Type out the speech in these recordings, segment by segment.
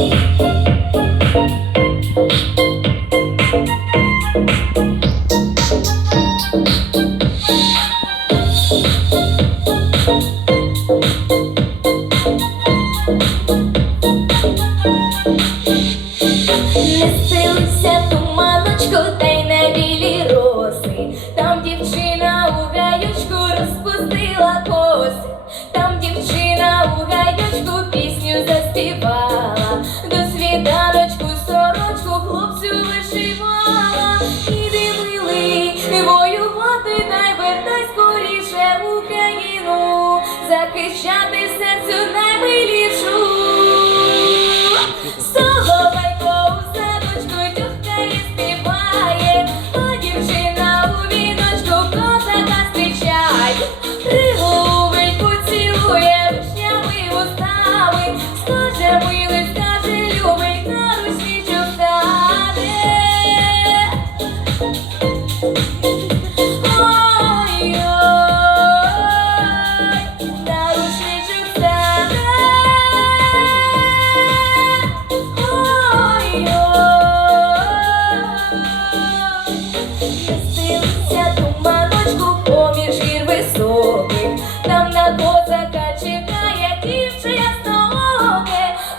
Не силися туманочку, Змістився туманочку поміж гір високих, там на козака чекає дівчина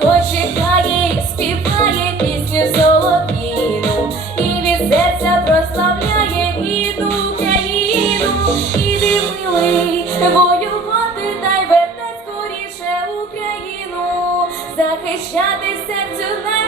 очікає співає пісню солов'їну і візеться прославляє рідну Україну, іди милий воювати, та й верне Україну, захищати серцю.